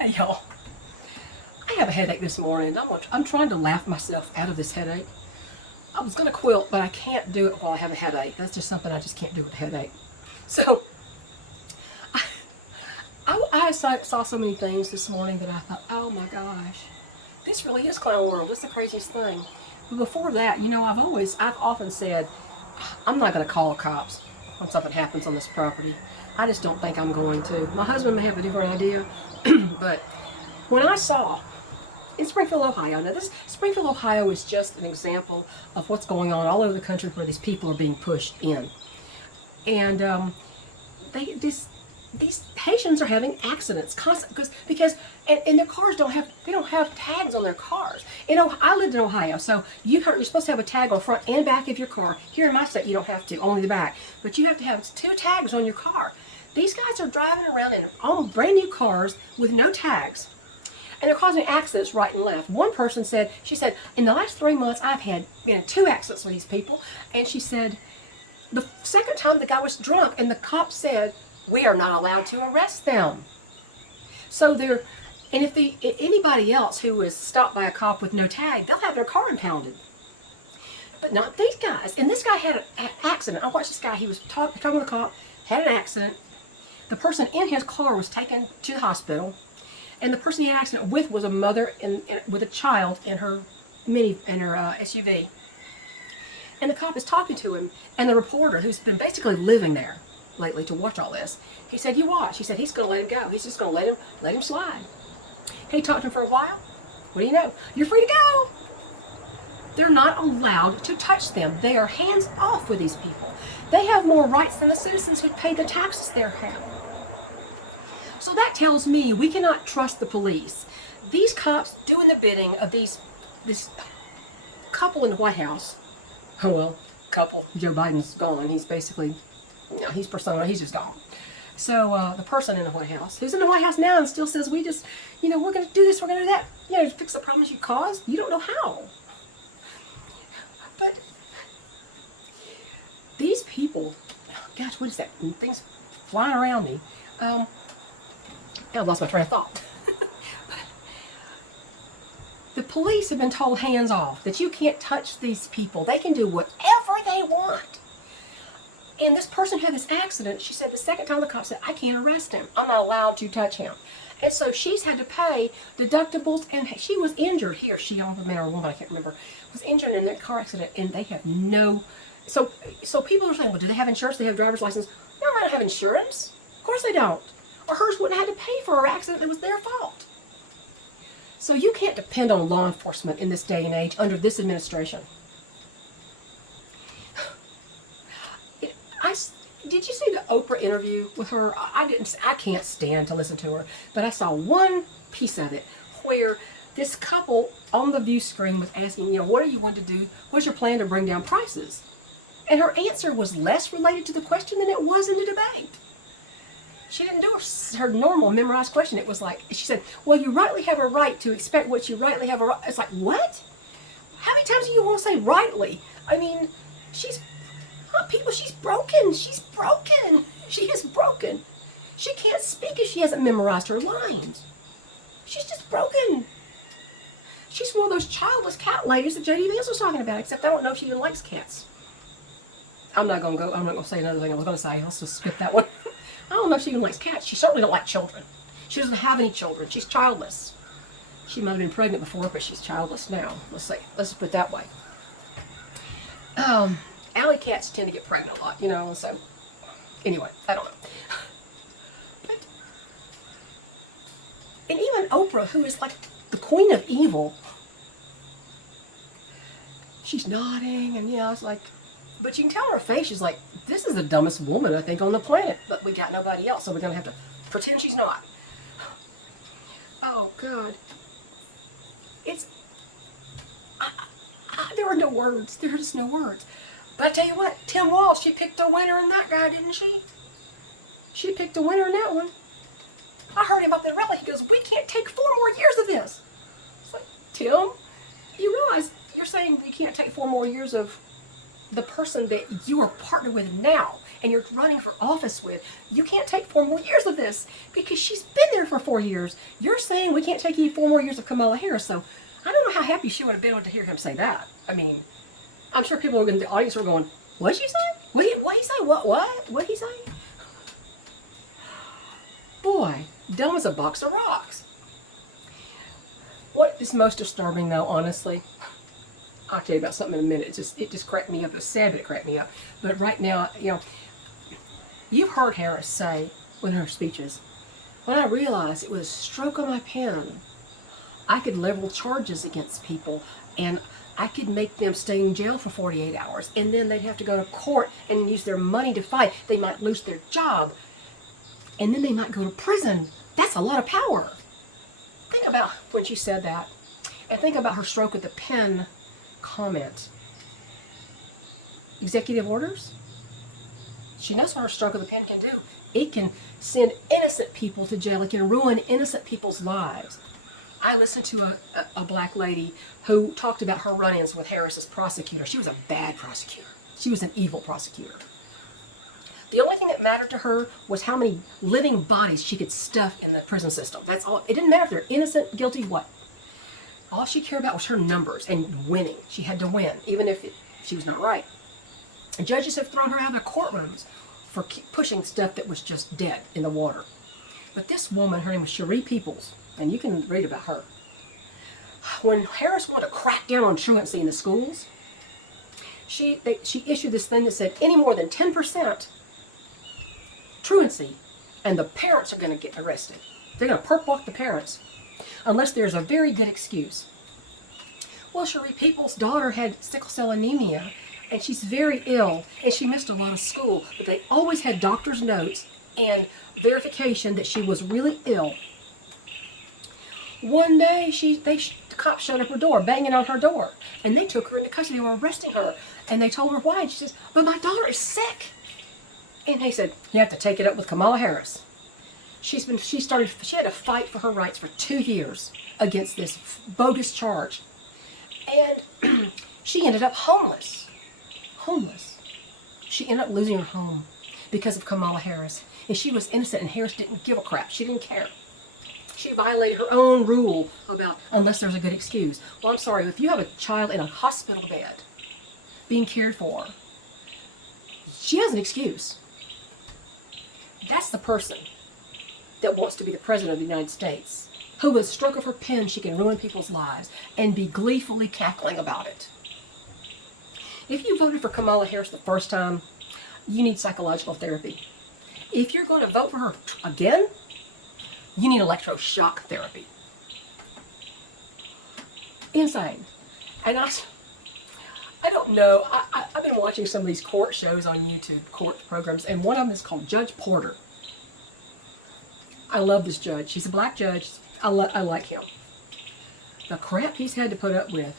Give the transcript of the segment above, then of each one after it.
Hey y'all, I have a headache this morning. I'm trying to laugh myself out of this headache. I was gonna quilt, but I can't do it while I have a headache. That's just something I just can't do with a headache. So I saw so many things this morning that I thought, oh my gosh, this really is clown world. It's the craziest thing. But before that, I've often said, I'm not gonna call the cops when something happens on this property. I just don't think I'm going to. My husband may have a different idea, but when I saw in Springfield, Ohio, now this Springfield, Ohio is just an example of what's going on all over the country where these people are being pushed in, and these Haitians are having accidents constantly because their cars don't have tags on their cars. I lived in Ohio, so you're supposed to have a tag on front and back of your car. Here in my state, you don't have to, only the back, but you have to have 2 tags on your car. These guys are driving around in almost brand new cars with no tags, and they're causing accidents right and left. One person said, in the last 3 months, I've had 2 accidents with these people, and she said, the second time the guy was drunk, and the cop said, we are not allowed to arrest them. So if anybody else who is stopped by a cop with no tag, they'll have their car impounded. But not these guys. And this guy had an accident. I watched this guy. He was talking to the cop, had an accident. The person in his car was taken to the hospital, and the person he had an accident with was a mother with a child in her SUV. And the cop is talking to him, and the reporter, who's been basically living there lately to watch all this, he said, "You watch." He said, "He's going to let him go. He's just going to let him slide." He talked to him for a while. What do you know? You're free to go. They're not allowed to touch them. They are hands off with these people. They have more rights than the citizens who pay the taxes they have. So that tells me we cannot trust the police. These cops doing the bidding of this couple in the White House. Oh well, couple. Joe Biden's gone. He's basically, he's persona. He's just gone. So the person in the White House, who's in the White House now and still says, we just, we're going to do this, we're going to do that. To fix the problems you caused. You don't know how. But these people, gosh, what is that? Things flying around me. I lost my train of thought. The police have been told hands off, that you can't touch these people. They can do whatever they want. And this person had this accident. She said the second time the cop said, I can't arrest him. I'm not allowed to touch him. And so she's had to pay deductibles, and she was injured. He or she, I don't know, man or woman, I can't remember, was injured in that car accident, and they have no... So people are saying, well, do they have insurance? Do they have a driver's license? No, they don't have insurance. Of course they don't. Or hers wouldn't have had to pay for her accident. It was their fault. So you can't depend on law enforcement in this day and age under this administration. Did you see the Oprah interview with her? I can't stand to listen to her, but I saw one piece of it where this couple on the view screen was asking, what are you going to do? What's your plan to bring down prices? And her answer was less related to the question than it was in the debate. She didn't do her normal memorized question. It was like, she said, well, you rightly have a right to expect what you rightly have a right. It's like, what? How many times do you want to say rightly? I mean, she's broken. She's broken. She is broken. She can't speak if she hasn't memorized her lines. She's just broken. She's one of those childless cat ladies that J.D. Vance was talking about, except I don't know if she even likes cats. I'm not going to say another thing I was going to say. Let's just skip that one. I don't know if she even likes cats. She certainly don't like children. She doesn't have any children. She's childless. She might have been pregnant before, but she's childless now. Let's just put it that way. Alley cats tend to get pregnant a lot, so anyway, I don't know. And even Oprah, who is like the queen of evil, she's nodding, and it's like, but you can tell her face, she's like, this is the dumbest woman I think on the planet, but we got nobody else, so we're going to have to pretend she's not. Oh, God. There are no words. There are just no words. But I tell you what, Tim Walsh, she picked a winner in that guy, didn't she? She picked a winner in that one. I heard him up there rally. He goes, we can't take 4 more years of this. It's like, Tim, you realize you're saying we can't take 4 more years of the person that you are partnered with now. and you're running for office with, you can't take 4 more years of this because she's been there for 4 years. You're saying we can't take any 4 more years of Kamala Harris. So I don't know how happy she would have been to hear him say that. I mean, I'm sure people in the audience were going, what'd she say? What did he say? What did he say? Boy, dumb as a box of rocks. What is most disturbing though, honestly, I'll tell you about something in a minute. It just cracked me up. It was sad, but it cracked me up. But right now, you've heard Harris say in her speeches, when I realized it was a stroke of my pen, I could level charges against people and I could make them stay in jail for 48 hours and then they'd have to go to court and use their money to fight. They might lose their job and then they might go to prison. That's a lot of power. Think about when she said that and think about her stroke of the pen comment. Executive orders? She knows what her stroke of the pen can do. It can send innocent people to jail. It can ruin innocent people's lives. I listened to a black lady who talked about her run-ins with Harris's prosecutor. She was a bad prosecutor. She was an evil prosecutor. The only thing that mattered to her was how many living bodies she could stuff in the prison system. That's all. It didn't matter if they're innocent, guilty, what. All she cared about was her numbers and winning. She had to win, even if she was not right. And judges have thrown her out of their courtrooms for pushing stuff that was just dead in the water. But this woman, her name was Cherie Peoples, and you can read about her. When Harris wanted to crack down on truancy in the schools, she issued this thing that said any more than 10% truancy, and the parents are going to get arrested. They're going to perp walk the parents unless there's a very good excuse. Well, Cherie Peoples' daughter had sickle cell anemia, and she's very ill, and she missed a lot of school. But they always had doctor's notes and verification that she was really ill. One day, the cops showed up her door, banging on her door, and they took her into custody. They were arresting her, and they told her why. And she says, "But my daughter is sick." And they said, "You have to take it up with Kamala Harris." She had to fight for her rights for 2 years against this bogus charge. And she ended up homeless. She ended up losing her home because of Kamala Harris. And she was innocent, and Harris didn't give a crap. She didn't care. She violated her own rule about unless there's a good excuse. Well, I'm sorry, if you have a child in a hospital bed being cared for, she has an excuse. That's the person that wants to be the president of the United States, who with a stroke of her pen, she can ruin people's lives and be gleefully cackling about it. If you voted for Kamala Harris the first time, you need psychological therapy. If you're going to vote for her again, you need electroshock therapy. Insane. And I don't know, I've been watching some of these court shows on YouTube, court programs, and one of them is called Judge Porter. I love this judge. He's a black judge. I like him. The crap he's had to put up with.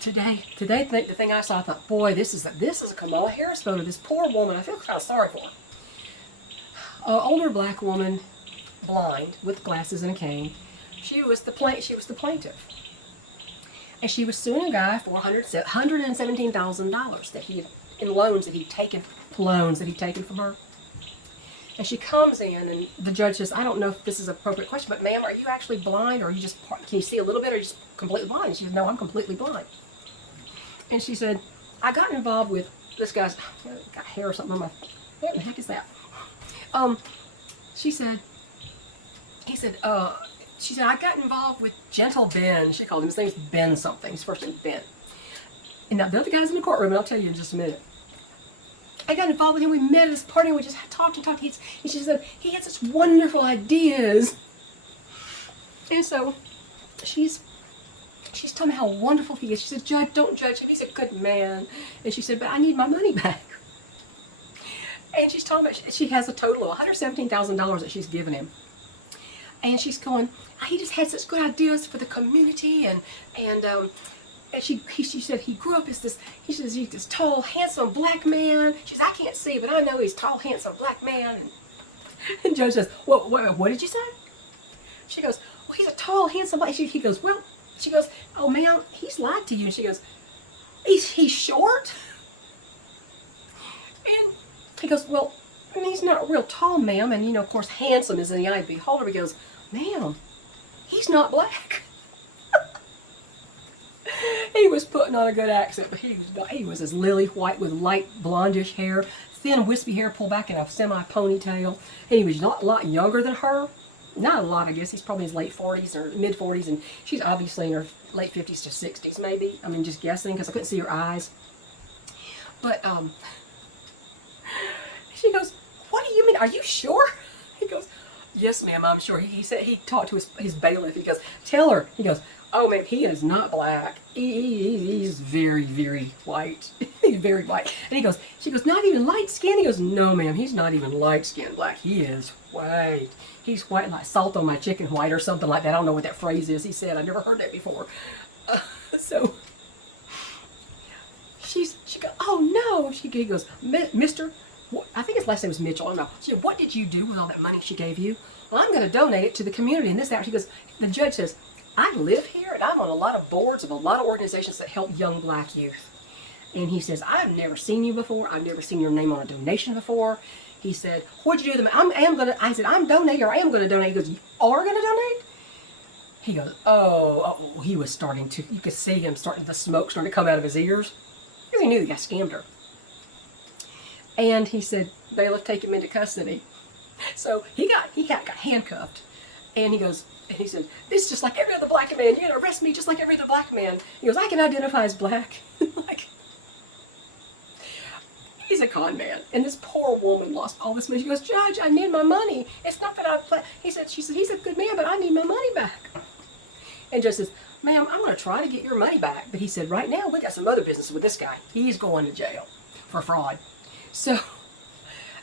Today, the thing I saw, I thought, boy, this is a Kamala Harris voter. This poor woman, I feel kind of sorry for her. An older black woman, blind, with glasses and a cane. She was the plaintiff. And she was suing a guy for $117,000 that he had in loans that he'd taken from her. And she comes in, and the judge says, "I don't know if this is an appropriate question, but ma'am, are you actually blind, or are you just, can you see a little bit, or are you just completely blind?" And she said, "No, I'm completely blind." And she said, "I got involved with this guy's, got hair or something on my, what the heck is that?" She said, "I got involved with Gentle Ben." She called him, his name's Ben something, his first name's Ben. And now the other guy's in the courtroom, and I'll tell you in just a minute. I got involved with him, we met at this party, and we just talked. And she said, he had such wonderful ideas. And so, she's telling me how wonderful he is. She said, "Judge, don't judge him, he's a good man." And she said, "But I need my money back." And she's talking about, she has a total of $117,000 that she's given him. And she's going, "He just had such good ideas for the community, and she said he grew up as this, he says he's this tall, handsome black man." She says, "I can't see, but I know he's tall, handsome black man." And Joe says, what did you say?" She goes, "Well, he's a tall, handsome black." He goes, "Well," she goes, "Oh, ma'am, he's lied to you." And she goes, He's short?" He goes, well, I mean, he's not real tall, ma'am. And, of course, handsome is in the eye of the beholder. He goes, ma'am, he's not black. He was putting on a good accent, but he was as lily white with light blondish hair, thin wispy hair pulled back in a semi-ponytail. And he was not a lot younger than her. Not a lot, I guess. He's probably in his late 40s or mid-40s, and she's obviously in her late 50s to 60s, maybe. I mean, just guessing, because I couldn't see her eyes. But, she goes, what do you mean? Are you sure? He goes, yes, ma'am, I'm sure. He said, he talked to his bailiff. He goes, tell her. He goes, oh, man, he is not black. He's very, very white. He's very white. And she goes, not even light skinned? He goes, no, ma'am, he's not even light skinned black. He is white. He's white like salt on my chicken white or something like that. I don't know what that phrase is. He said, I never heard that before. So she goes, oh, no. He goes, Mr. I think his last name was Mitchell. I don't know. She said, what did you do with all that money she gave you? Well, I'm going to donate it to the community. And this, that. She goes, the judge says, I live here and I'm on a lot of boards of a lot of organizations that help young black youth. And he says, I've never seen you before. I've never seen your name on a donation before. He said, what'd you do with the I said, I'm donating or I am going to donate. He goes, you are going to donate? He goes, oh, he was starting to, you could see him the smoke starting to come out of his ears. Because he knew the guy scammed her. And he said, bailiff, take him into custody. So he got handcuffed. And he said, this is just like every other black man. You're going to arrest me just like every other black man. He goes, I can identify as black. He's a con man. And this poor woman lost all this money. She goes, Judge, I need my money. It's not that she said, he's a good man, but I need my money back. And Judge says, ma'am, I'm going to try to get your money back. But he said, right now, we got some other business with this guy. He's going to jail for fraud. So,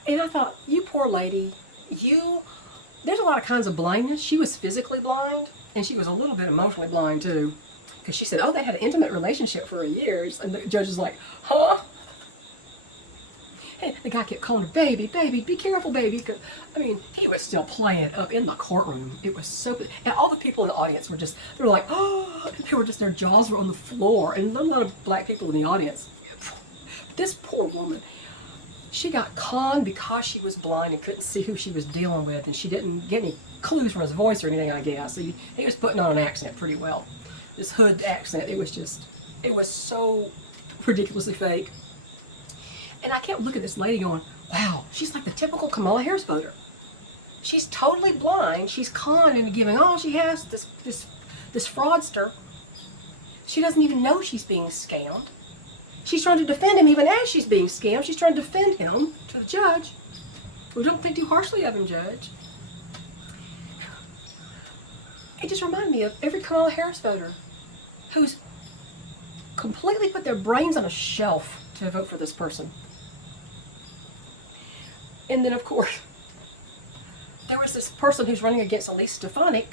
and I thought, you poor lady, there's a lot of kinds of blindness. She was physically blind, and she was a little bit emotionally blind, too. Because she said, oh, they had an intimate relationship for years. And the judge is like, huh? And the guy kept calling her, baby, be careful, baby. Cause, I mean, he was still playing up in the courtroom. It was so, and all the people in the audience were they were like, oh, they were just, their jaws were on the floor. And there were a lot of black people in the audience. This poor woman, she got conned because she was blind and couldn't see who she was dealing with. And she didn't get any clues from his voice or anything, I guess. So he was putting on an accent pretty well. This hood accent, it was so ridiculously fake. And I kept looking at this lady going, wow, she's like the typical Kamala Harris voter. She's totally blind. She's conned into giving all she has to this fraudster. She doesn't even know she's being scammed. She's trying to defend him even as she's being scammed. She's trying to defend him to the judge. Well, don't think too harshly of him, Judge. It just reminded me of every Kamala Harris voter who's completely put their brains on a shelf to vote for this person. And then, of course, there was this person who's running against Elise Stefanik,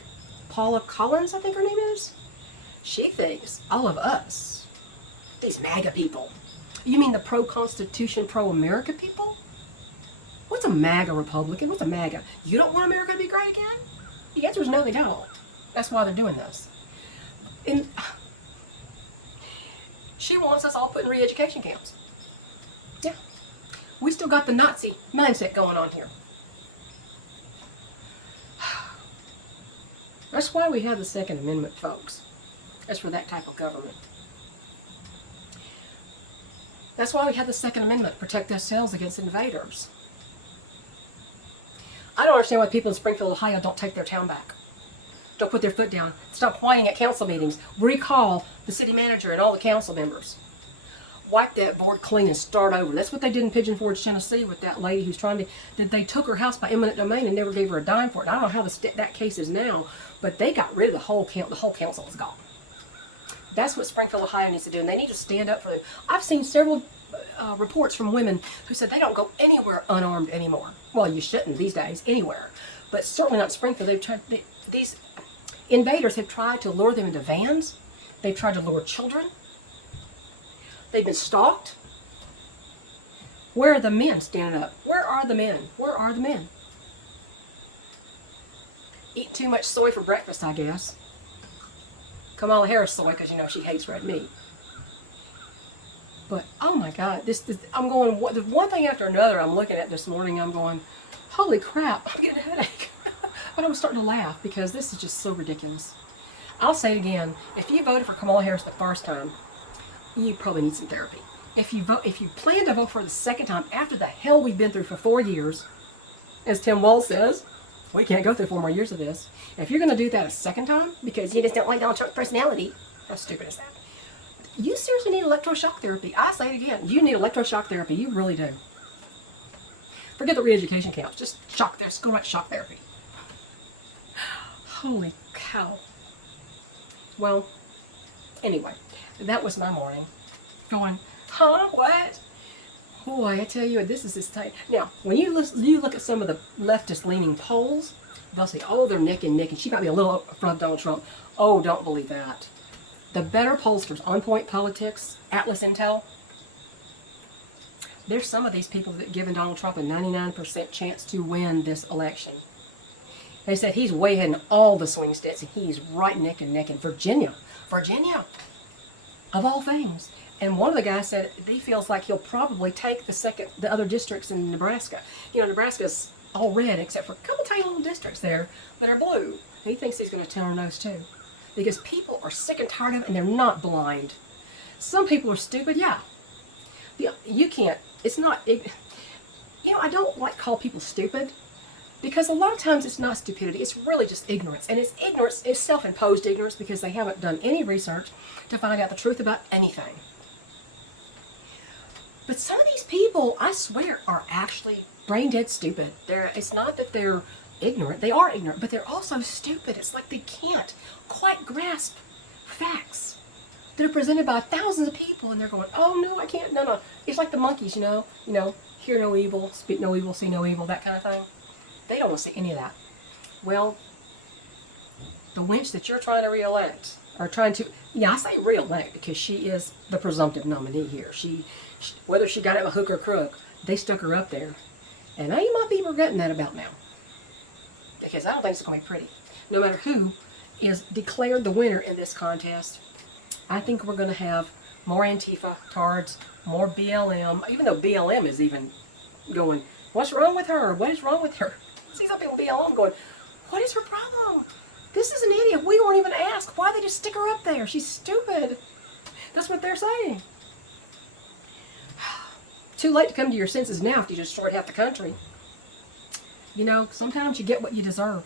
Paula Collins, I think her name is. She thinks all of us, these MAGA people. You mean the pro-Constitution, pro-America people? What's a MAGA Republican? What's a MAGA? You don't want America to be great again? The answer is no, they don't. That's why they're doing this. And she wants us all put in re-education camps. Yeah. We still got the Nazi mindset going on here. That's why we have the Second Amendment, folks. That's for that type of government. That's why we have the Second Amendment, protect ourselves against invaders. I don't understand why people in Springfield, Ohio don't take their town back. Don't put their foot down. Stop whining at council meetings. Recall the city manager and all the council members. Wipe that board clean and start over. That's what they did in Pigeon Forge, Tennessee with that lady who's trying to, that they took her house by eminent domain and never gave her a dime for it. I don't know how that case is now, but they got rid of the whole council is gone. That's what Springfield, Ohio needs to do, and they need to stand up for them. I've seen several reports from women who said they don't go anywhere unarmed anymore. Well, you shouldn't these days, anywhere. But certainly not Springfield. These invaders have tried to lure them into vans. They've tried to lure children. They've been stalked. Where are the men standing up? Where are the men? Where are the men? Eat too much soy for breakfast, I guess. Kamala Harris soy, because you know she hates red meat. But oh my God, I'm going, the one thing after another I'm looking at this morning, I'm going, holy crap, I'm getting a headache. But I was starting to laugh because this is just so ridiculous. I'll say it again, if you voted for Kamala Harris the first time, you probably need some therapy. If you plan to vote for the second time after the hell we've been through for 4 years, as Tim Walz says, we can't go through 4 more years of this. If you're going to do that a second time because you just don't like Donald Trump's personality, how stupid is that? You seriously need electroshock therapy. I say it again, you need electroshock therapy. You really do. Forget the re-education camps. Just shock therapy. Go right shock therapy. Holy cow. Well, anyway, that was my morning. Going, huh? What? Boy, I tell you, this is this tight. Now, when you look at some of the leftist-leaning polls, they'll say, oh, they're neck and neck, and she might be a little up front of Donald Trump. Oh, don't believe that. The better pollsters, On Point Politics, Atlas Intel, there's some of these people that given Donald Trump a 99% chance to win this election. They said he's way ahead in all the swing states, and he's right neck and neck in Virginia. Virginia, of all things. And one of the guys said he feels like he'll probably take the other districts in Nebraska. You know, Nebraska's all red except for a couple tiny little districts there that are blue. He thinks he's going to turn those too. Because people are sick and tired of it, and they're not blind. Some people are stupid, yeah. You can't, it's not, you know, I don't like call people stupid, because a lot of times it's not stupidity, it's really just ignorance. And it's ignorance, it's self-imposed ignorance, because they haven't done any research to find out the truth about anything. But some of these people, I swear, are actually brain dead stupid. It's not that they're ignorant, they are ignorant, but they're also stupid. It's like they can't quite grasp facts that are presented by thousands of people, and they're going, oh no, I can't, no. It's like the monkeys, you know, hear no evil, speak no evil, see no evil, that kind of thing. They don't want to see any of that. Well, the wench that you're trying to re-elect, or trying to, I say re-elect because she is the presumptive nominee here. She whether she got it by hook or crook, they stuck her up there. And now you might be regretting that about now. Because I don't think it's going to be pretty. No matter who is declared the winner in this contest, I think we're going to have more Antifa tards, more BLM, even though BLM is even going, what's wrong with her? What is wrong with her? See some people BLM going, what is her problem? This is an idiot. We weren't even asked. Why they just stick her up there? She's stupid. That's what they're saying. Too late to come to your senses now if you destroyed half the country. You know, sometimes you get what you deserve.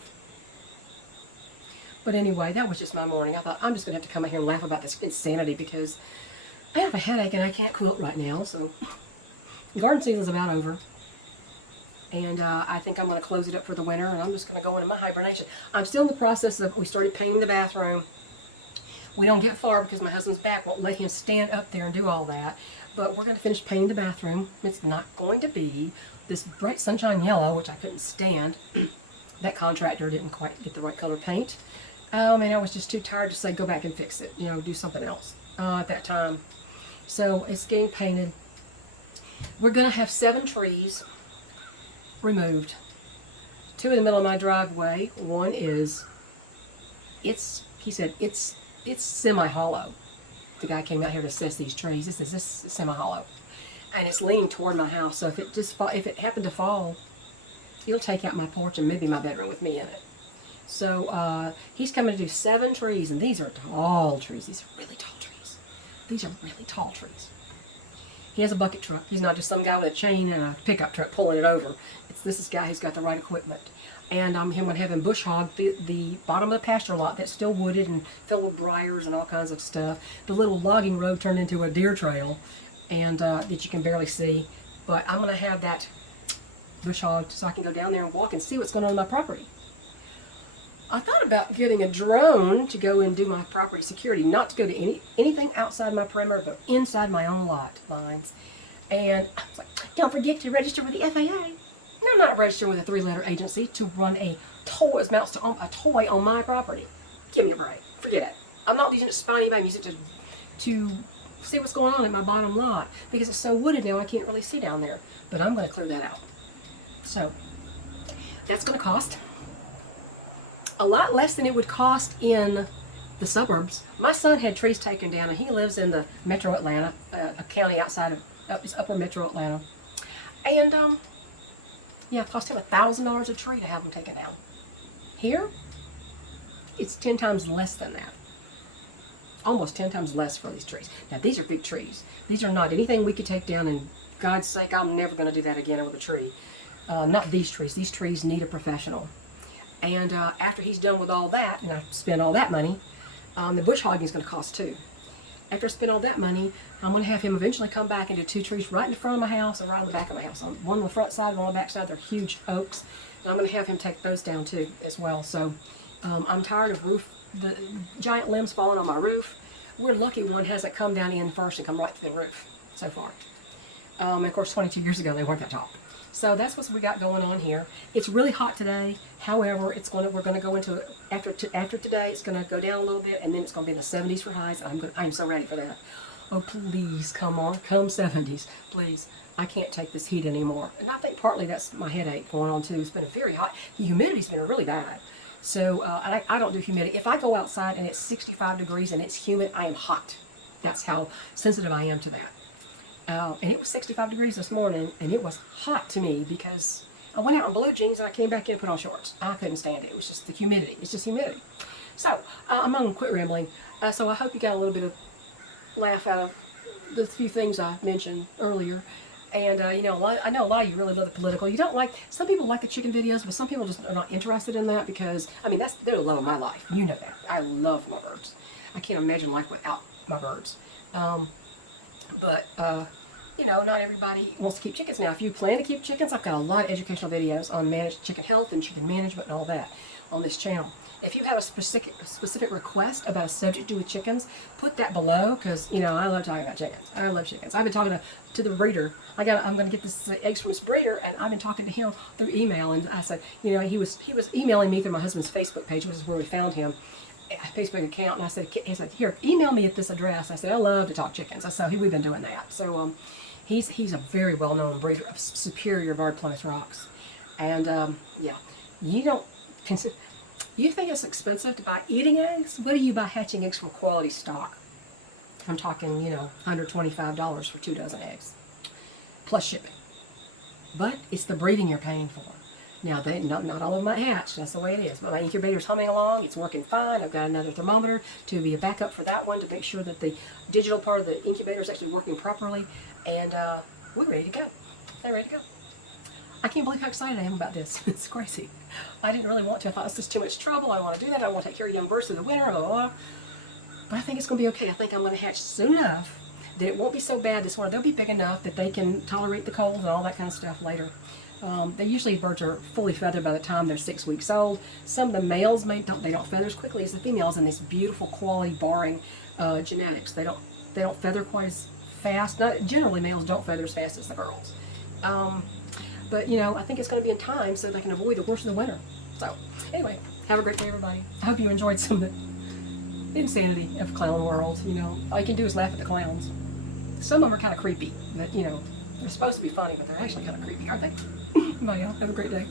But anyway, that was just my morning. I thought, I'm just going to have to come in here and laugh about this insanity because I have a headache and I can't quilt right now. So, garden season's about over. And I think I'm going to close it up for the winter, and I'm just going to go into my hibernation. I'm still in the process of, we started painting the bathroom. We don't get far because my husband's back won't let him stand up there and do all that. But we're going to finish painting the bathroom. It's not going to be this bright sunshine yellow, which I couldn't stand. That contractor didn't quite get the right color paint. And I was just too tired to say, go back and fix it. You know, do something else at that time. So it's getting painted. We're going to have 7 trees removed. 2 in the middle of my driveway. One is, he said, it's semi-hollow. The guy came out here to assess these trees. This is semi-hollow. And it's leaning toward my house, so if it happened to fall, it'll take out my porch and maybe my bedroom with me in it. So he's coming to do 7 trees, and these are tall trees. These are really tall trees. These are really tall trees. He has a bucket truck. He's not just some guy with a chain and a pickup truck pulling it over. This is a guy who's got the right equipment. And I'm going to have him bush hog the bottom of the pasture lot that's still wooded and filled with briars and all kinds of stuff. The little logging road turned into a deer trail, and that you can barely see. But I'm going to have that bush hogged so I can go down there and walk and see what's going on my property. I thought about getting a drone to go and do my property security, not to go to anything outside my perimeter, but inside my own lot lines. And I was like, don't forget to register with the FAA. No, I'm not registered with a 3-letter agency to run a toy as mounts to a toy on my property. Give me a break. Forget it. I'm not using it to spy anybody. I'm using it to see what's going on in my bottom lot. Because it's so wooded now, I can't really see down there. But I'm going to clear that out. So, that's going to cost a lot less than it would cost in the suburbs. My son had trees taken down, and he lives in the metro Atlanta, a county outside of it's upper metro Atlanta. And yeah, it cost him $1,000 a tree to have them taken down. Here, it's 10 times less than that. Almost 10 times less for these trees. Now, these are big trees. These are not anything we could take down, and God's sake, I'm never going to do that again with a tree. Not these trees. These trees need a professional. And after he's done with all that, and I spend all that money, the bush hogging is going to cost too. After I spend all that money, I'm going to have him eventually come back and do 2 trees right in front of my house and right on the back of my house. One on the front side, one on the back side. They're huge oaks. And I'm going to have him take those down too as well. So I'm tired of the giant limbs falling on my roof. We're lucky one hasn't come down in first and come right through the roof so far. And of course, 22 years ago, they weren't that tall. So that's what we got going on here. It's really hot today. However, we're going to go into after today. It's going to go down a little bit, and then it's going to be in the 70s for highs. I'm so ready for that. Oh, please, come on, come 70s, please. I can't take this heat anymore. And I think partly that's my headache going on too. It's been very hot. The humidity's been really bad. So I don't do humidity. If I go outside and it's 65 degrees and it's humid, I am hot. That's how sensitive I am to that. And it was 65 degrees this morning, and it was hot to me because I went out in blue jeans and I came back in and put on shorts. I couldn't stand it. It was just the humidity. It's just humidity. So I'm going to quit rambling. So I hope you got a little bit of laugh out of the few things I mentioned earlier. And, you know, I know a lot of you really love the political. You don't like, some people like the chicken videos, but some people just are not interested in that because, I mean, they're the love of my life. You know that. I love my birds. I can't imagine life without my birds. You know, not everybody wants to keep chickens. Now, if you plan to keep chickens, I've got a lot of educational videos on managed chicken health and chicken management and all that on this channel. If you have a specific request about a subject to do with chickens, put that below because, you know, I love talking about chickens. I love chickens. I've been talking to the breeder. I'm going to get this eggs from this breeder, and I've been talking to him through email. And I said, you know, he was emailing me through my husband's Facebook page, which is where we found him. Facebook account, and I said, he said, here, email me at this address. I said, I love to talk chickens. So we've been doing that. So he's a very well-known breeder of superior barred Plymouth Rocks. And yeah, you think it's expensive to buy eating eggs? What do you buy hatching eggs from quality stock? I'm talking, you know, $125 for 2 dozen eggs, plus shipping. But it's the breeding you're paying for. Now, not all of them might hatch. That's the way it is. But my incubator's humming along. It's working fine. I've got another thermometer to be a backup for that one to make sure that the digital part of the incubator is actually working properly. And we're ready to go. They're ready to go. I can't believe how excited I am about this. It's crazy. I didn't really want to. I thought this is too much trouble. I don't want to do that. I don't want to take care of young birds through the winter. Blah, blah, blah. But I think it's going to be okay. I think I'm going to hatch soon enough that it won't be so bad this winter. They'll be big enough that they can tolerate the cold and all that kind of stuff later. Birds are fully feathered by the time they're 6 weeks old. Some of the males they don't feather as quickly as the females in this beautiful quality barring genetics. They don't feather quite as fast. Generally, males don't feather as fast as the girls. But you know, I think it's going to be in time so they can avoid the worst of the winter. So anyway, have a great day, everybody. I hope you enjoyed some of the insanity of clown world. You know, all you can do is laugh at the clowns. Some of them are kind of creepy, but you know, they're supposed to be funny, but they're actually kind of creepy, aren't they? Bye, y'all. Have a great day.